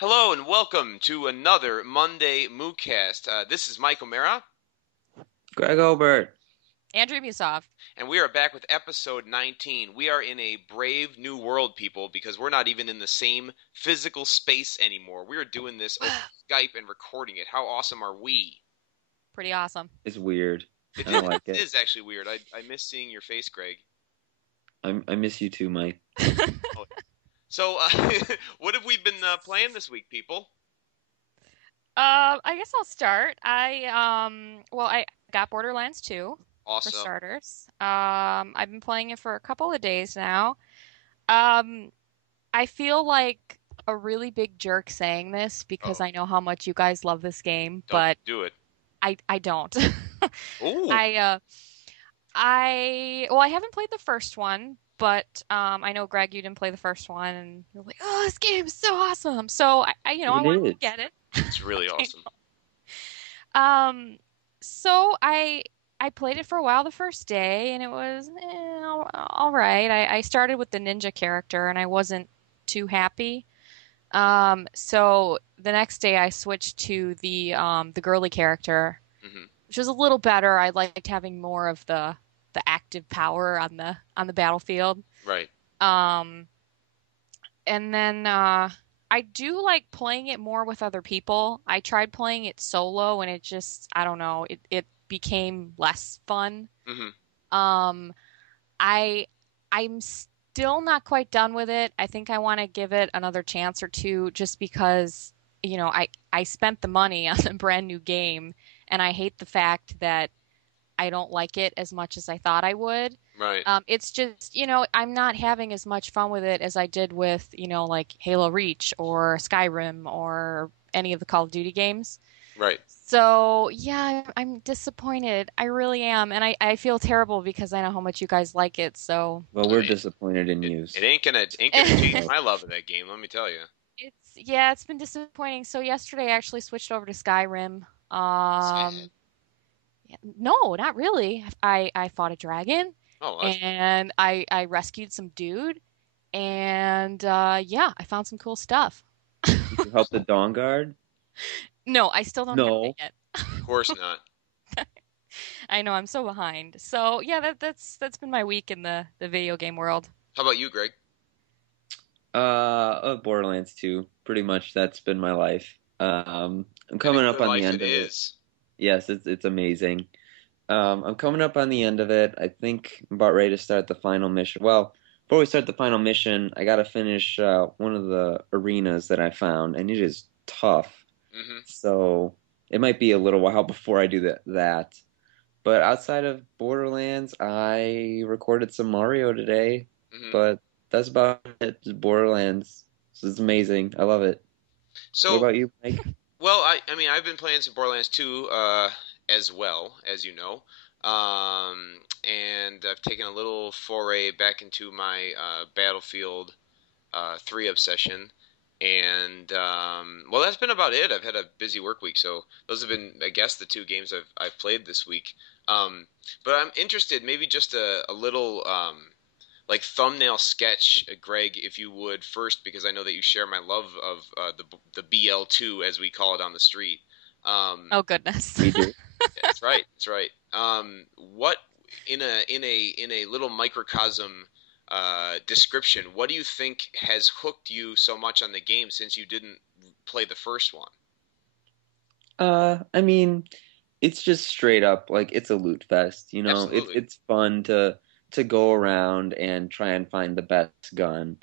Hello and welcome to another Monday MOOcast. This is Mike O'Mara, Greg Obert. Andrea Musolf. and we are back with episode 19. We are in a brave new world, people, because we're not even in the same physical space anymore. We are doing this over Skype and recording it. How awesome are we? Pretty awesome. It's weird. It I don't like it it. is actually weird. I miss seeing your face, Greg. I miss you too, Mike. So, what have we been playing this week, people? I guess I'll start. I got Borderlands 2 for Awesome. starters. I've been playing it for a couple of days now. Um, I feel like a really big jerk saying this because Oh, I know how much you guys love this game, don't but do it. I don't. Ooh, I I haven't played the first one, but I know Greg, you didn't play the first one, and you're like, oh, this game is so awesome. So I It want to is. get it. it's really awesome. Um, so I played it for a while the first day, and it was all right. I started with the ninja character, and I wasn't too happy. So the next day I switched to the girly character, Hmm. which was a little better. I liked having more of the active power on the battlefield. Right. Um, and then I do like playing it more with other people. I tried playing it solo and it just, I don't know, it became less fun. Hmm. Um, I I'm still not quite done with it. I think I want to give it another chance or two just because, I spent the money on a brand new game and I hate the fact that I don't like it as much as I thought I would. Right. It's just, I'm not having as much fun with it as I did with, like Halo Reach or Skyrim or any of the Call of Duty games. Right. So, yeah, I'm disappointed. I really am. And I feel terrible because I know how much you guys like it. So, Well, we're disappointed in It, you. it ain't gonna change my love of that game. Let me tell you. it's been disappointing. So yesterday I actually switched over to Skyrim. Sad. Yeah, no, not really. I fought a dragon Oh, and I rescued some dude and yeah, I found some cool stuff. Did you help the Dawn Guard? No, I still don't have it No. yet. of course not. I know I'm so behind. So yeah, that's been my week in the video game world. How about you, Greg? Borderlands 2. Pretty much that's been my life. I'm And a coming up good on the life it end of it. is. Yes, it's amazing. I'm coming up on the end of it. I think I'm about ready to start the final mission. Well, before we start the final mission, I gotta finish one of the arenas that I found, and it is tough. Hmm. So it might be a little while before I do that. But outside of Borderlands, I recorded some Mario today, Hmm. but that's about it. Just Borderlands. This is amazing. I love it. What So, about you, Mike? well, I mean, I've been playing some Borderlands 2, as well, as you know. And I've taken a little foray back into my Battlefield 3 obsession. And well, that's been about it. I've had a busy work week, so those have been, I guess, the two games I've played this week. Um, but I'm interested, maybe just a little like thumbnail sketch, Greg, if you would first, because I know that you share my love of the BL2 as we call it on the street. Um, Oh goodness. We do. that's right. That's right. What in a little microcosm description? What do you think has hooked you so much on the game since you didn't play the first one? I mean, it's just straight up like it's a loot fest, you know. It's Absolutely. it's fun to go around and try and find the best gun,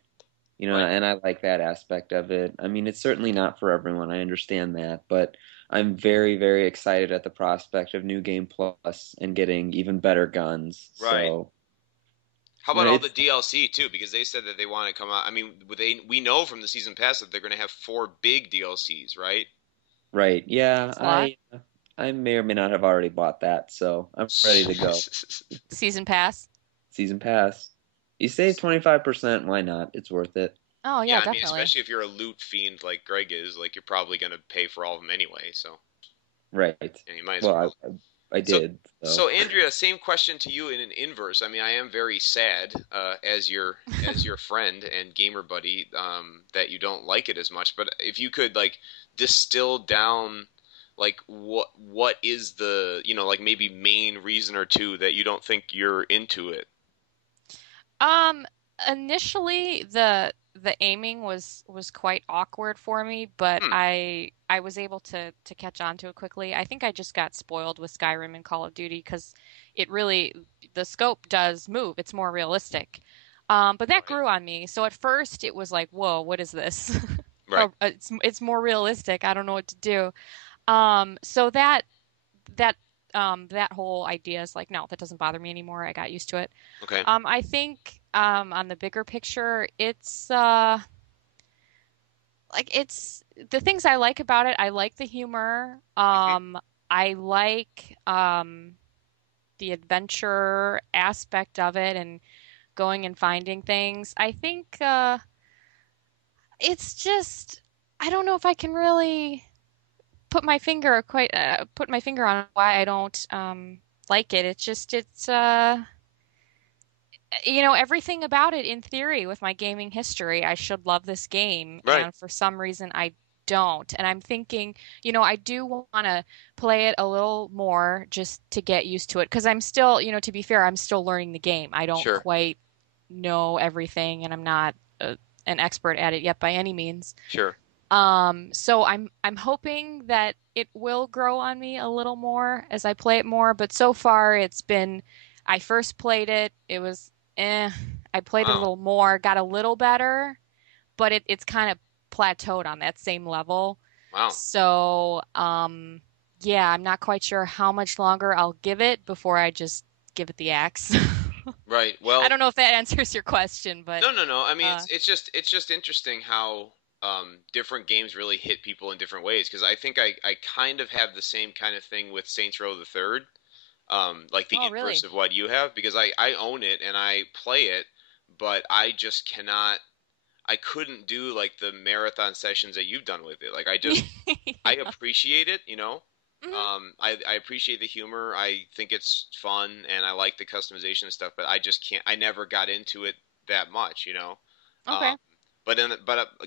you know, Right. and I like that aspect of it. I mean, it's certainly not for everyone. I understand that, but I'm very, very excited at the prospect of New Game Plus and getting even better guns. Right. So, How you about know, all the it's DLC too? Because they said that they want to come out. I mean, we know from the season pass that they're going to have four big DLCs, right? right. Yeah, It's a lot. I may or may not have already bought that, so I'm ready to go. Season pass. Season pass. You save 25%, why not? It's worth it. Oh Yeah, yeah, I mean, definitely. especially if you're a loot fiend like Greg is, like you're probably going to pay for all of them anyway. So Right. yeah, you might as Well, well. I So, did. So so Andrea, same question to you in an inverse. I mean, I am very sad as your friend and gamer buddy that you don't like it as much. But if you could like distill down like what is the like maybe main reason or two that you don't think you're into it. Um, Initially the aiming was quite awkward for me, but Hmm. I was able to catch on to it quickly. I think I just got spoiled with Skyrim and Call of Duty because it really the scope does move. It's more realistic. But that Right. grew on me. So at first it was like, whoa, what is this? Right. Oh, it's more realistic. I don't know what to do. So that that whole idea is like, no, that doesn't bother me anymore. I got used to it. Okay. I think on the bigger picture, it's the things I like about it. I like the humor. Hmm. I like the adventure aspect of it and going and finding things. I think it's just I don't know if I can really put my finger on why I don't like it. It's everything about it in theory with my gaming history, I should love this game, Right. and for some reason I don't. And I'm thinking, I do want to play it a little more just to get used to it because I'm still, to be fair, I'm still learning the game. I don't Sure. quite know everything and I'm not an expert at it yet by any means. Sure. So I'm hoping that it will grow on me a little more as I play it more, but so far I first played it, it was I played it a Wow. little more, got a little better, but it's kind of plateaued on that same level. Wow. So, yeah, I'm not quite sure how much longer I'll give it before I just give it the axe. Right. I Well, don't know if that answers your question, but no, no, no. I mean, uh it's just interesting how different games really hit people in different ways. Because I think I kind of have the same kind of thing with Saints Row the Third, like the oh, inverse really? of what you have. Because I own it and I play it, but I just cannot. I couldn't do like the marathon sessions that you've done with it. Like I Yeah. appreciate it, you know. Mhm. I appreciate the humor. I think it's fun and I like the customization and stuff, but I just can't. I never got into it that much, you know. Um, Okay. but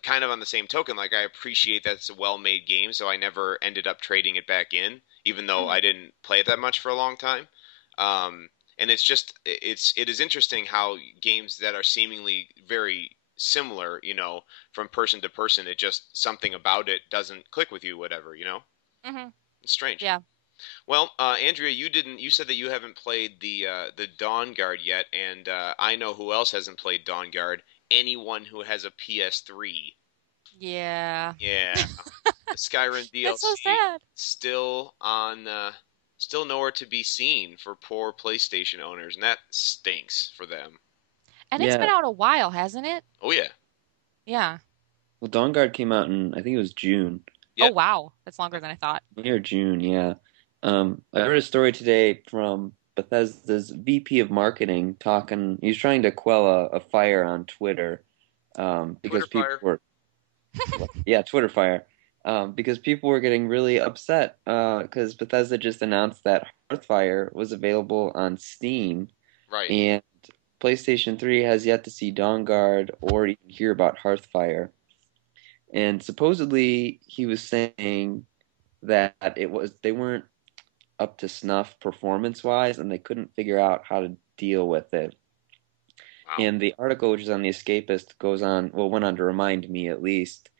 kind of on the same token, like I appreciate that it's a well-made game, so I never ended up trading it back in, even though Mhm. I didn't play it that much for a long time. And it is interesting how games that are seemingly very similar, from person to person, it just something about it doesn't click with you, whatever. Mhm. It's strange. Yeah. Well, Andrea, you didn't. You said that you haven't played the Dawn Guard yet, and I know who else hasn't played Dawn Guard. Anyone who has a PS3. Yeah. Yeah, the Skyrim That's so DLC sad. still on, still nowhere to be seen for poor PlayStation owners, and that stinks for them. And it's been yeah, out a while, hasn't it? Oh yeah, Yeah. well, Dawn Guard came out in I think it was June, Oh, yep. wow. That's longer than I thought. May or June, yeah. I heard a story today from Bethesda's VP of marketing talking. He was trying to quell a fire on Twitter, Twitter because people fire. were, yeah, Twitter fire, because people were getting really upset, because Bethesda just announced that Hearthfire was available on Steam, Right. and PlayStation 3 has yet to see Dawn Guard or even hear about Hearthfire. And supposedly he was saying that they weren't up to snuff performance wise, and they couldn't figure out how to deal with it. Wow. And the article, which is on The Escapist, went on to remind me at least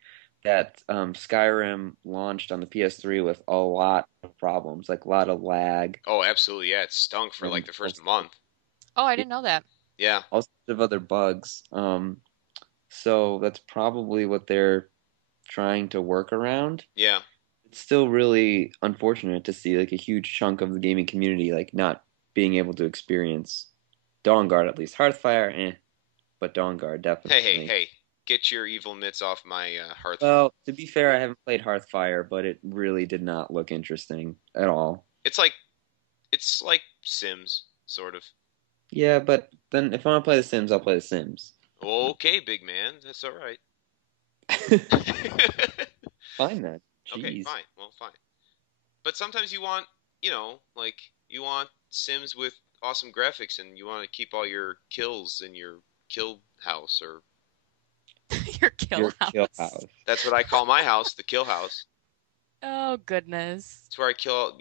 that Skyrim launched on the PS3 with a lot of problems, like a lot of lag Oh, absolutely. Yeah, it stunk for like and the first month. Oh, I yeah, didn't know that. Yeah. all sorts of other bugs. So that's probably what they're trying to work around. Yeah. It's still really unfortunate to see like a huge chunk of the gaming community like not being able to experience Dawn Guard at least. Hearthfire, but Dawn Guard Hey, hey, definitely. hey. Get your evil mitts off my Hearthfire. Well, to be fair, I haven't played Hearthfire, but it really did not look interesting at all. It's like it's like Sims, sort of. Yeah, but then if I want to play The Sims, I'll play The Sims. Okay, big man. That's all right. Fine then. Okay, Jeez. fine. Well, fine. But sometimes you want like you want Sims with awesome graphics, and you want to keep all your kills in your kill house, or Your kill Your kill house. house. that's what I call my house, the kill house. Oh, goodness. It's where I kill,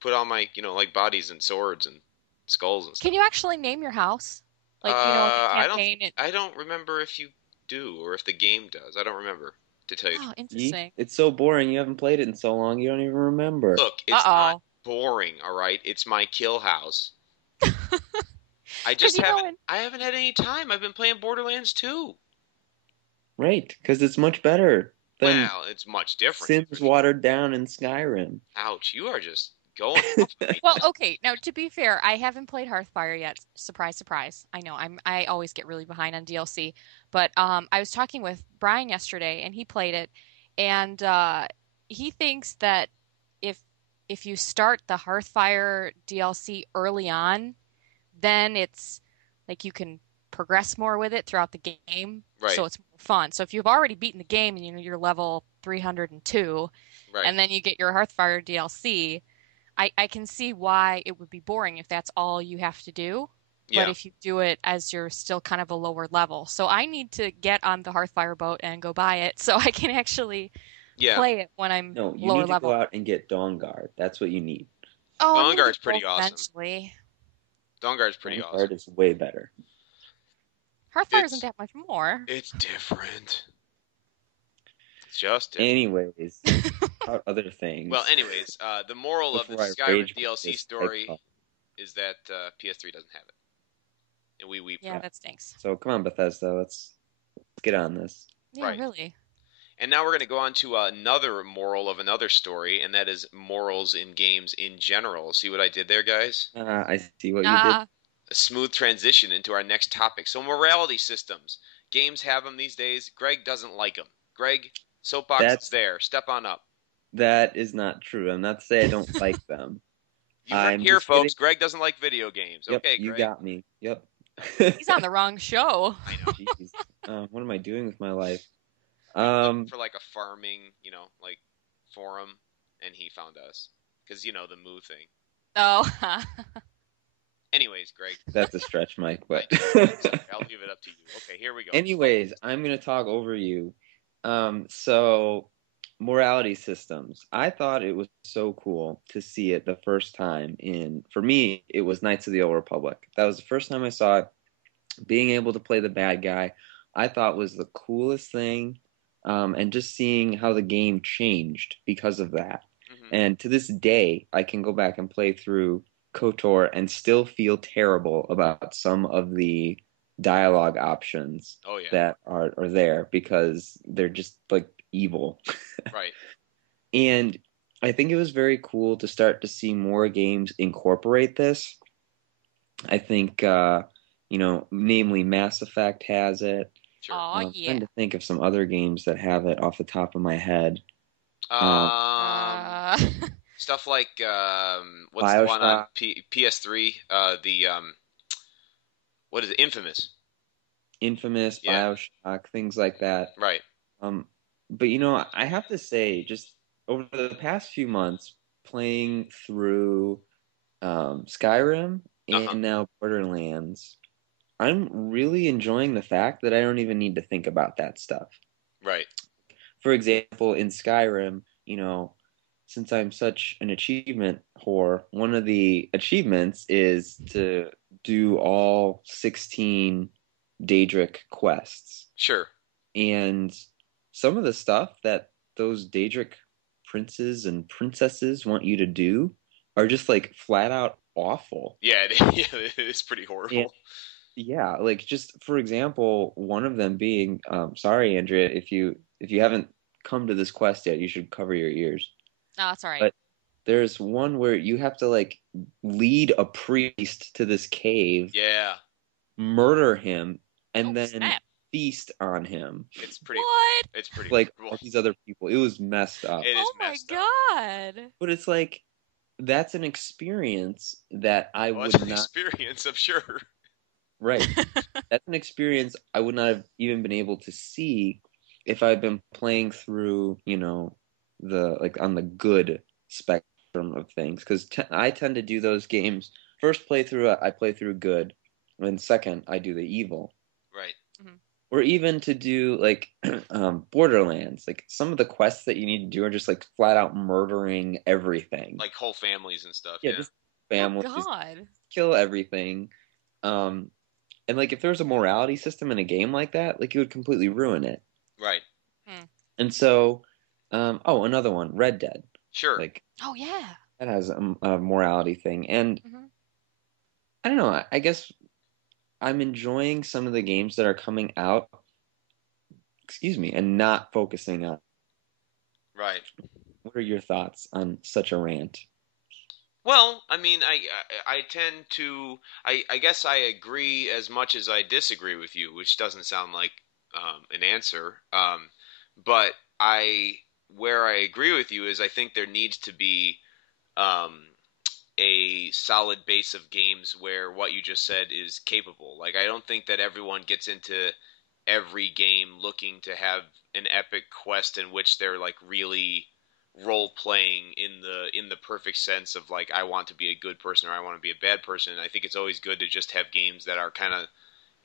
put all my, like bodies and swords and skulls and Can stuff. you actually name your house? Like, in the I don't campaign, think I don't remember if you do or if the game does. I don't remember, to tell you the Oh, truth. interesting. It's so boring. You haven't played it in so long. You don't even remember. Look, it's not Uh-oh. boring, all right? It's my kill house. I Because, just haven't had any time. I've been playing Borderlands 2. Right, because it's much better than Well, it's much different for Sims sure. watered down in Skyrim. Ouch, you are just going off on me. well, okay. Now, to be fair, I haven't played Hearthfire yet. Surprise, surprise. I know I always get really behind on DLC, but I was talking with Brian yesterday, and he played it, and he thinks that if if you start the Hearthfire DLC early on, then it's like you can progress more with it throughout the game, Right, so it's more fun. So if you've already beaten the game and you're level 302, right. and then you get your Hearthfire DLC, I can see why it would be boring if that's all you have to do. But Yeah, if you do it as you're still kind of a lower level. So I need to get on the Hearthfire boat and go buy it so I can actually yeah. play it when I'm No, you lower need to go level. out and get Dawnguard. That's what you need. Oh, I'm gonna get Dawnguard's pretty both awesome. eventually. Dawnguard's pretty awesome. Dawnguard is way better. Hearthfire isn't It's that much more. it's different. It's just different. Anyways, about other Well, things. anyways, the moral of the Before I Skyrim rage with DLC this, story is that PS3 doesn't have it, and we weep for Yeah, that. that stinks. so come on, Bethesda, let's get on this. Yeah, Right. really. And now we're going to go on to another moral of another story, and that is morals in games in general. See what I did there, guys? I see what you did. Ah, A smooth transition into our next topic. So, morality systems. Games have them these days. Greg doesn't like them. Greg, soapbox is That's there. Step on up. that is not true. I'm not saying I don't like them. You heard it I'm here, just folks. getting. Greg doesn't like video games. Yep, Okay, you Greg. got me. Yep. he's on the wrong show. I know. Jeez, what am I doing with my life? We were looking Um, for like a farming, like forum, and he found us because the moo thing. Oh, Anyways, Greg, that's a stretch, Mike, I but. know. I'm sorry. I'll leave it up to you. Okay, here we go. Anyways, I'm gonna talk over you. So morality systems. I thought it was so cool to see it the first time for me, it was Knights of the Old Republic. That was the first time I saw it. Being able to play the bad guy, I thought was the coolest thing. And just seeing how the game changed because of that. Hmm. And to this day, I can go back and play through KOTOR and still feel terrible about some of the dialogue options Oh yeah, that are there because they're just like evil. right. And I think it was very cool to start to see more games incorporate this. I think, namely Mass Effect has it. Sure. oh Trying yeah. to think of some other games that have it off the top of my head. Uh, Uh, Stuff like what's the one on BioShock, PS3? The what is it? Infamous. Infamous, Yeah. BioShock, things like that. Right. Um, but I have to say, just over the past few months, playing through Skyrim Uh-huh. and now Borderlands, I'm really enjoying the fact that I don't even need to think about that stuff. Right. For example, in Skyrim, since I'm such an achievement whore, one of the achievements is to do all 16 Daedric quests. Sure. And some of the stuff that those Daedric princes and princesses want you to do are just like flat out awful. Yeah. Yeah. It's pretty And horrible. yeah, like just for example, one of them being, sorry, Andrea, if you haven't come to this quest yet, you should cover your ears. oh, it's all right. But there's one where you have to like lead a priest to this cave, Yeah. murder him, Oh, and then snap. feast on him It's pretty. What? It's pretty like horrible. all these other people. It was messed up. It is Oh my messed up. God. But it's like that's an experience that I Well, it's would an not. experience, I'm sure. Right. That's an experience I would not have even been able to see if I'd been playing through, the like on the good spec. of things because I tend to do those games. First playthrough, I play through good, and second, I do the evil. Right. Mhm. Or even to do like Borderlands, like some of the quests that you need to do are just like flat out murdering everything. Like whole families and stuff. Yeah, Yeah. just Oh families, God. kill everything. Um, and like if there was a morality system in a game like that, like it would completely ruin it. Right. Hmm. And so, oh, another one, Red Dead. Sure. Like Oh yeah. that has a morality thing, and Hmm. I don't know. I guess I'm enjoying some of the games that are coming out. Excuse me, and not focusing on. Right. What are your thoughts on such a rant? Well, I mean, I tend to I guess I agree as much as I disagree with you, which doesn't sound like an answer. But I where I agree with you is I think there needs to be um, a solid base of games where what you just said is capable. Like I don't think that everyone gets into every game looking to have an epic quest in which they're like really role playing in the perfect sense of like I want to be a good person or I want to be a bad person. I think it's always good to just have games that are kind of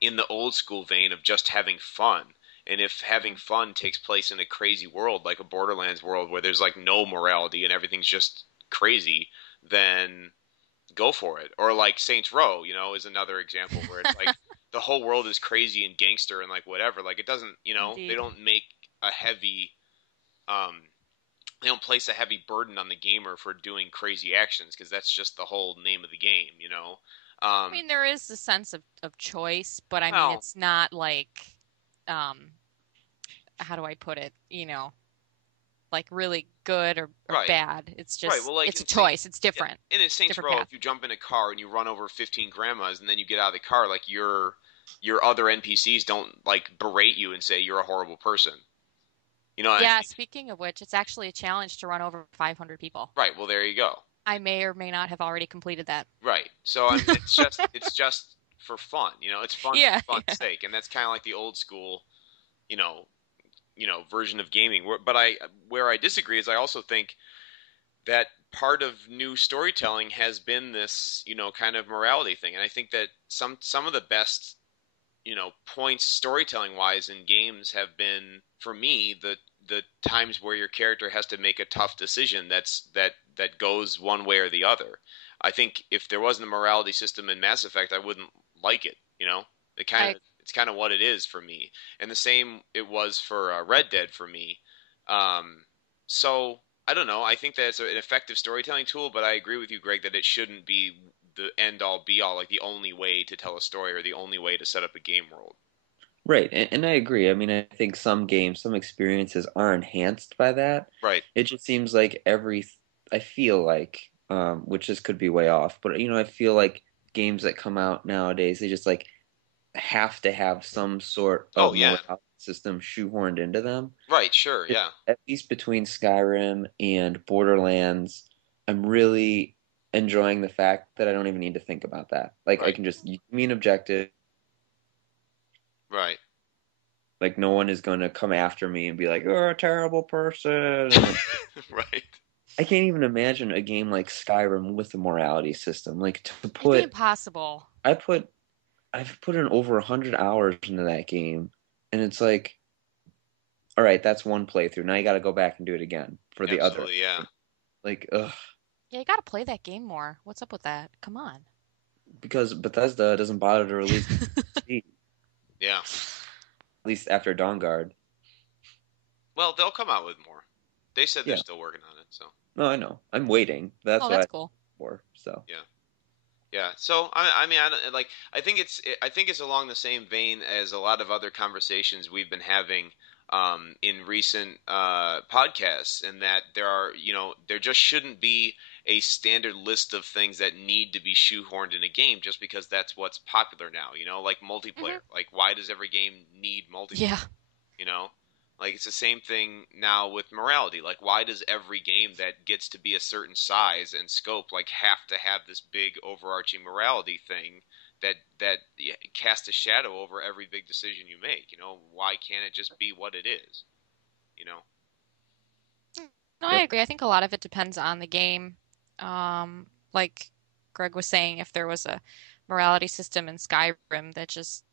in the old school vein of just having fun. And if having fun takes place in a crazy world like a Borderlands world where there's like no morality and everything's just crazy, then go for it. Or like Saints Row, is another example where it's like the whole world is crazy and gangster and like whatever. Like it doesn't, they Indeed. don't make a heavy um they don't place a heavy burden on the gamer for doing crazy actions because that's just the whole name of the game. I Um mean, there is a sense of choice, but I mean, well, it's not like, um, how do I put it? Like really good or right. bad. It's Right. just, Well, like it's a in Saint choice. It's yeah, different. and in Saints Different Row, path. if you jump in a car and you run over 15 grandmas and then you get out of the car, like your other NPCs don't like berate you and say you're a horrible person. I Yeah, think speaking of which, it's actually a challenge to run over 500 people. right. Well, there you go. I may or may not have already completed that. Right. So I mean, it's just for fun. It's fun for Yeah, fun's yeah. sake, and that's kind of like the old school, you know, version of gaming. But where I disagree is I also think that part of new storytelling has been this, kind of morality thing, and I think that some of the best, points storytelling wise in games have been for me the times where your character has to make a tough decision that goes one way or the other. I think if there wasn't a morality system in Mass Effect, I wouldn't like it. I It's kind of what it is for me, and the same it was for Red Dead for me. Um, so I don't know. I think that it's an effective storytelling tool, but I agree with you, Greg, that it shouldn't be the end all be all, like the only way to tell a story or the only way to set up a game world. Right, and I agree. I mean, I think some games, some experiences are enhanced by that. Right. It just seems like I feel like, which this could be way off, but I feel like games that come out nowadays, they just like have to have some sort Oh of yeah. morality system shoehorned into them. Right. Sure. It- Yeah. At least between Skyrim and Borderlands, I'm really enjoying the fact that I don't even need to think about that. Like I Right. can just you give me an objective. Right. Like no one is going to come after me and be like, "You're a terrible person." And like Right. I can't even imagine a game like Skyrim with a morality system. Like to it'd be put impossible. I put I've put in over 100 hours into that game, and it's like, all right, that's one playthrough. Now you got to go back and do it again for the other. Absolutely. Yeah. Like, ugh, Yeah, you gotta play that game more. What's up with that? Come on. because Bethesda doesn't bother to release DLC, Yeah. at least after Dawnguard. Well, they'll come out with more. They said they're Yeah, still working on it, so no, I know. I'm waiting. That's Oh, what that's I cool. for. So yeah. Yeah. So I mean, I don't, like. I think it's along the same vein as a lot of other conversations we've been having in recent podcasts, and that there just shouldn't be a standard list of things that need to be shoehorned in a game just because that's what's popular now. Like multiplayer. Hmm. Like, why does every game need Yeah. multiplayer? You know, like it's the same thing now with morality. Like, why does every game that gets to be a certain size and scope like have to have this big overarching morality thing that casts a shadow over every big decision you make? Why can't it just be what it is? You know? No, I yep, agree. I think a lot of it depends on the game. Like Greg was saying, if there was a morality system in Skyrim that just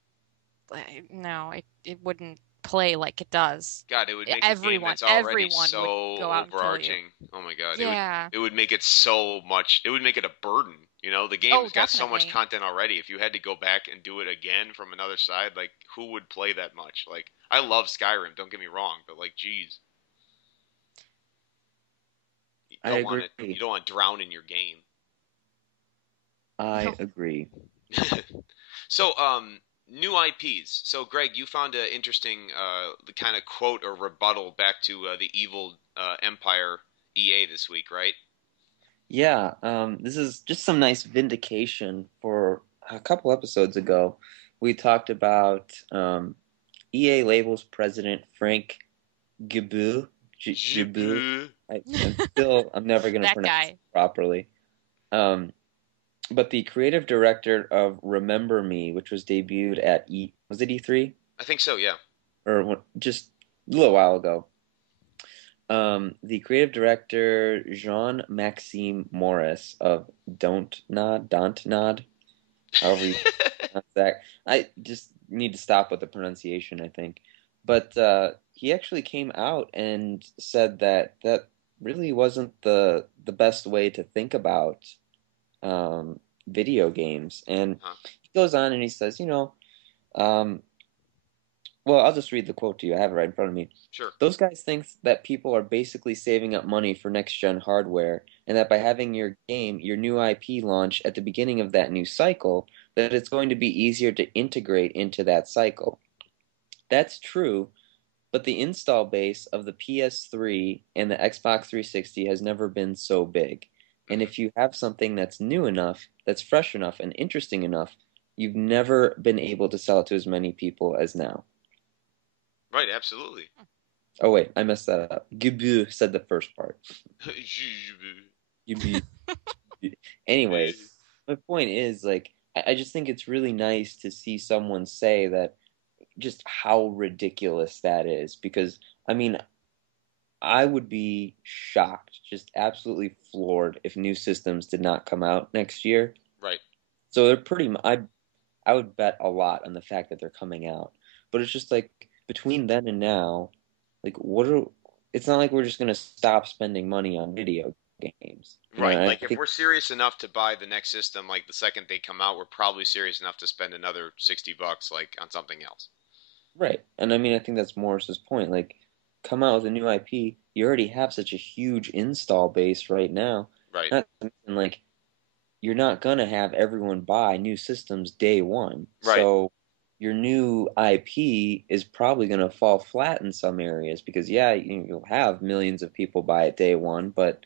no, it wouldn't play like it does. God, it would make a game Everyone, that's already everyone would so go out and kill you. overarching. Oh my God, Yeah. it would make it so much. It would make it a burden. You know, the Oh, game's got so much definitely. content already. If you had to go back and do it again from another side, like who would play that much? Like I love Skyrim, don't get me wrong, but like, geez, you I don't want it. agree. You don't want to drown in your game. I No. agree. So, new IPs. So, Greg, you found an interesting the kind of quote or rebuttal back to the evil Empire EA this week, right? Yeah, this is just some nice vindication for a couple episodes ago. We talked about EA Labels president Frank Gibu. Gibu. I'm never going to That pronounce it guy. properly. Um, but the creative director of Remember Me, which was debuted at was it E3 I think so. Yeah. or just a little while ago. The creative director Jean Maxime Morris of Don't Nod, however you pronounce that. I just need to stop with the pronunciation, I think. But he actually came out and said that that really wasn't the best way to think about um, video games. And Huh. he goes on and he says, um, well, I'll just read the quote to you. I have it right in front of me. Sure. Those guys think that people are basically saving up money for next gen hardware, and that by having your game, your new IP launch at the beginning of that new cycle, that it's going to be easier to integrate into that cycle. That's true, but the install base of the PS3 and the Xbox 360 has never been so big. And Hmm. if you have something that's new enough, that's fresh enough, and interesting enough, you've never been able to sell it to as many people as now. Right. Absolutely. Oh wait, I messed that up. Gibu said the first part. Gibu. Anyway, my point is like I just think it's really nice to see someone say that just how ridiculous that is because I mean I would be shocked, just absolutely floored if new systems did not come out next year. Right. So they're I would bet a lot on the fact that they're coming out. But it's just like between then and now, like what are it's not like we're just gonna stop spending money on video games. Right. And Like I if think we're serious enough to buy the next system, like the second they come out, we're probably serious enough to spend another $60 like on something else. right. And I mean I think that's Morris's point. Like come out with a new IP, you already have such a huge install base right now. Right. Not to mention, like you're not gonna have everyone buy new systems day one. Right. So your new IP is probably gonna fall flat in some areas because yeah, you'll have millions of people buy it day one, but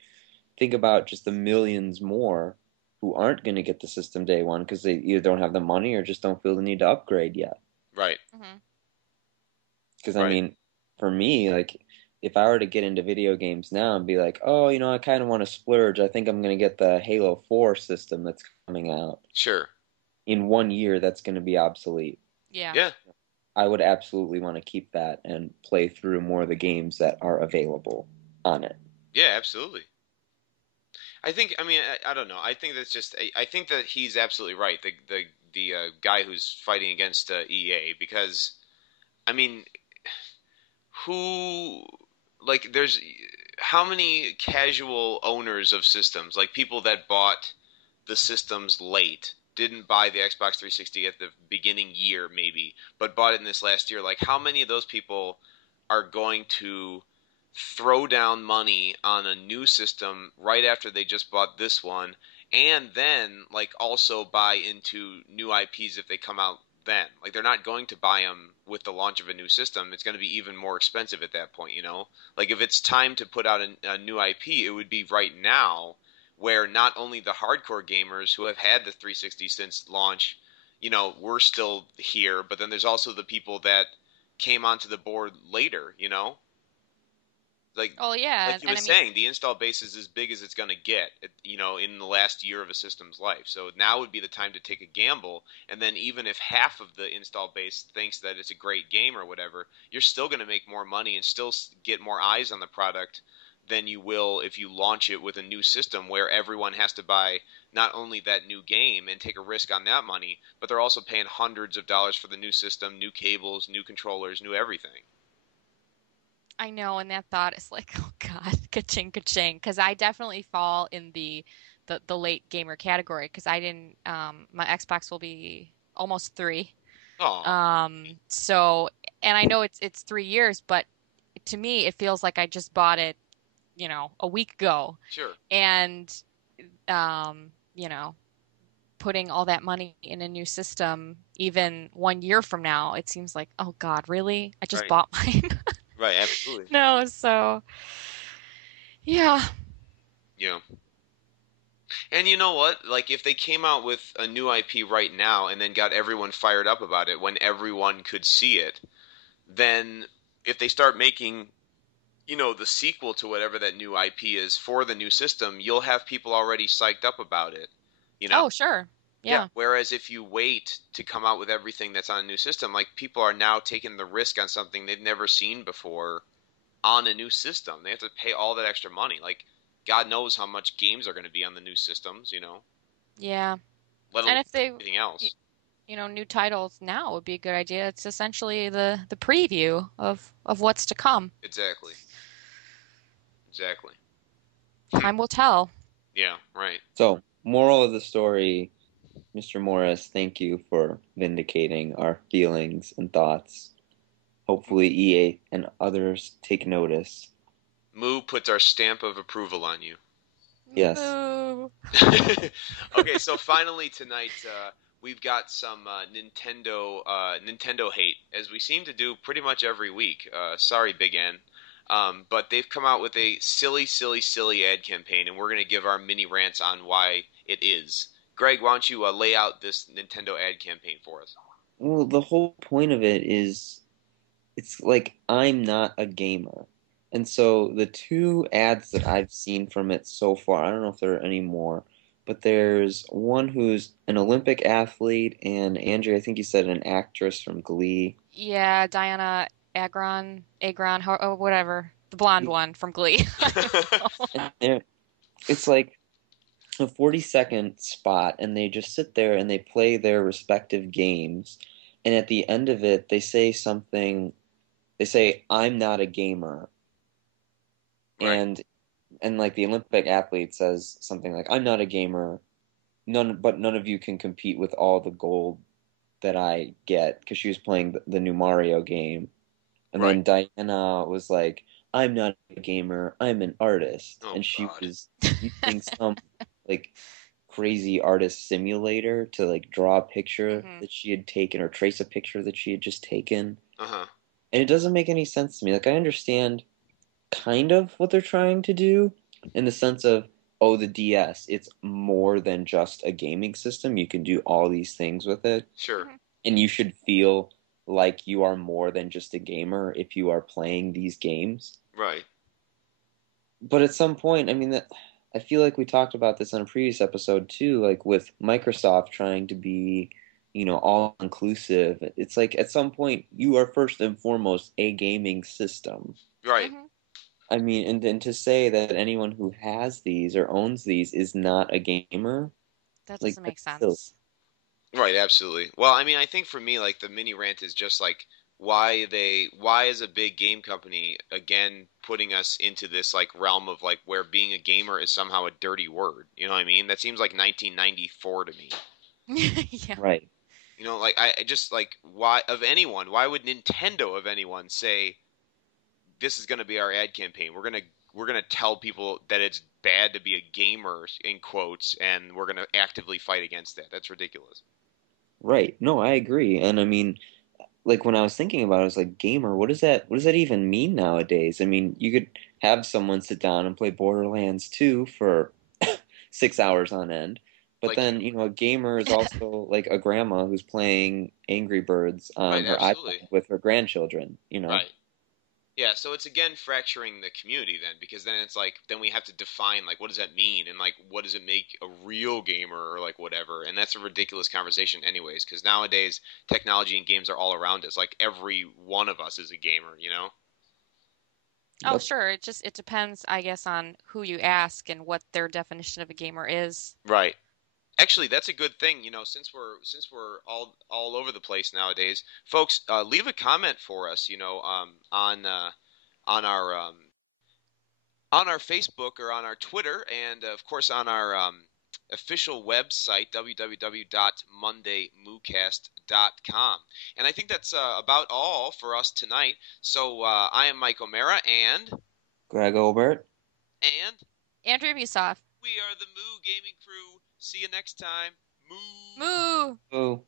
think about just the millions more who aren't gonna get the system day one because they either don't have the money or just don't feel the need to upgrade yet. Right. Hmm. Because I Right. mean, for me, like if I were to get into video games now and be like, oh, I kind of want to splurge. I think I'm gonna get the Halo 4 system that's coming out. Sure. In 1 year that's going to be obsolete. Yeah. Yeah. I would absolutely want to keep that and play through more of the games that are available on it. Yeah. Absolutely. I think. I mean, I don't know. I think that's just. I think that he's absolutely right. The guy who's fighting against EA because I mean, who like there's how many casual owners of systems like people that bought the systems late didn't buy the Xbox 360 at the beginning year maybe but bought it in this last year like how many of those people are going to throw down money on a new system right after they just bought this one and then like also buy into new IPs if they come out then. Like they're not going to buy them with the launch of a new system. It's going to be even more expensive at that point, you know? Like if it's time to put out a new IP, it would be right now where not only the hardcore gamers who have had the 360 since launch, we're still here, but then there's also the people that came onto the board later, you know? like Oh yeah, like he and was I mean, saying, the install base is as big as it's going to get, in the last year of a system's life. So now would be the time to take a gamble. And then even if half of the install base thinks that it's a great game or whatever, you're still going to make more money and still get more eyes on the product than you will if you launch it with a new system where everyone has to buy not only that new game and take a risk on that money, but they're also paying hundreds of dollars for the new system, new cables, new controllers, new everything. I know, and that thought is like, oh God, ka-ching, ka-ching, because I definitely fall in the late gamer category because I didn't my Xbox will be almost 3. Oh, So and I know it's 3 years, but to me it feels like I just bought it, a week ago. sure. And um, you know, putting all that money in a new system, even 1 year from now, it seems like, oh God, really? I just Right. bought mine. Right, absolutely. No, so yeah. Yeah. And you know what? Like, if they came out with a new IP right now and then got everyone fired up about it when everyone could see it, then if they start making, the sequel to whatever that new IP is for the new system, you'll have people already psyched up about it, you know? Oh, sure. Yeah. Yeah. Whereas if you wait to come out with everything that's on a new system, like people are now taking the risk on something they've never seen before on a new system. They have to pay all that extra money. Like, God knows how much games are going to be on the new systems, Yeah. let And alone if they, anything else. new titles now would be a good idea. It's essentially the preview of what's to come. Exactly. Exactly. Hmm. Time will tell. Yeah, right. So, moral of the story, Mr. Morris, thank you for vindicating our feelings and thoughts. Hopefully, EA and others take notice. Moo puts our stamp of approval on you. Yes. Moo. Okay, so finally tonight we've got some Nintendo hate, as we seem to do pretty much every week. Sorry, Big N. But they've come out with a silly, silly, silly ad campaign, and we're going to give our mini rants on why it is. Greg, why don't you lay out this Nintendo ad campaign for us? Well, the whole point of it is it's like I'm not a gamer. And so the two ads that I've seen from it so far, I don't know if there are any more, but there's one who's an Olympic athlete and Andrea, I think you said an actress from Glee. Yeah, Diana Agron, or whatever. The blonde one from Glee. And it's like a 40-second spot, and they just sit there and they play their respective games. And at the end of it, they say something, they say, I'm not a gamer. Right. And like the Olympic athlete says something like, I'm not a gamer. None of you can compete with all the gold that I get because she was playing the new Mario game. And Right. then Diana was like, I'm not a gamer, I'm an artist. Oh And she God. was using some like crazy artist simulator to like draw a picture Hmm. that she had taken or trace a picture that she had just taken. Uh-huh. And it doesn't make any sense to me. Like I understand kind of what they're trying to do in the sense of, oh, the DS, it's more than just a gaming system. You can do all these things with it, Sure. Hmm. and you should feel like you are more than just a gamer if you are playing these games. Right. But at some point, I mean, I feel like we talked about this on a previous episode too, like with Microsoft trying to be, all inclusive. It's like at some point, you are first and foremost a gaming system. Right. I mean, and to say that anyone who has these or owns these is not a gamer, That like doesn't make that's silly. sense. Right, absolutely. Well, I mean, I think for me, like the mini rant is just like why is a big game company again putting us into this like realm of like where being a gamer is somehow a dirty word. You know what I mean? That seems like 1994 to me. Yeah. Right. Like I just like why of anyone, why would Nintendo of anyone say this is going to be our ad campaign? We're going to tell people that it's bad to be a gamer in quotes and we're going to actively fight against that. That's ridiculous. Right. No, I agree. And I mean, like when I was thinking about it, I was like, gamer, what does that even mean nowadays? I mean, you could have someone sit down and play Borderlands 2 for 6 hours on end. But Like then, a gamer is also like a grandma who's playing Angry Birds on right, her absolutely. iPad with her grandchildren. Right. Yeah, so it's again fracturing the community then because then it's like then we have to define like what does that mean and like what does it make a real gamer or like whatever. And that's a ridiculous conversation anyways because nowadays technology and games are all around us. Like every one of us is a gamer. Oh, Yep. sure. It depends, I guess, on who you ask and what their definition of a gamer is. Right. Actually, that's a good thing, since we're all over the place nowadays. Folks, leave a comment for us, on our Facebook or on our Twitter, and of course on our official website, www.mondaymoocast.com. And I think that's about all for us tonight. So I am Mike O'Mara, Greg Obert. and Andrea Musolf. we are the Moo Gaming Crew. See you next time. Moo. Moo! Oh.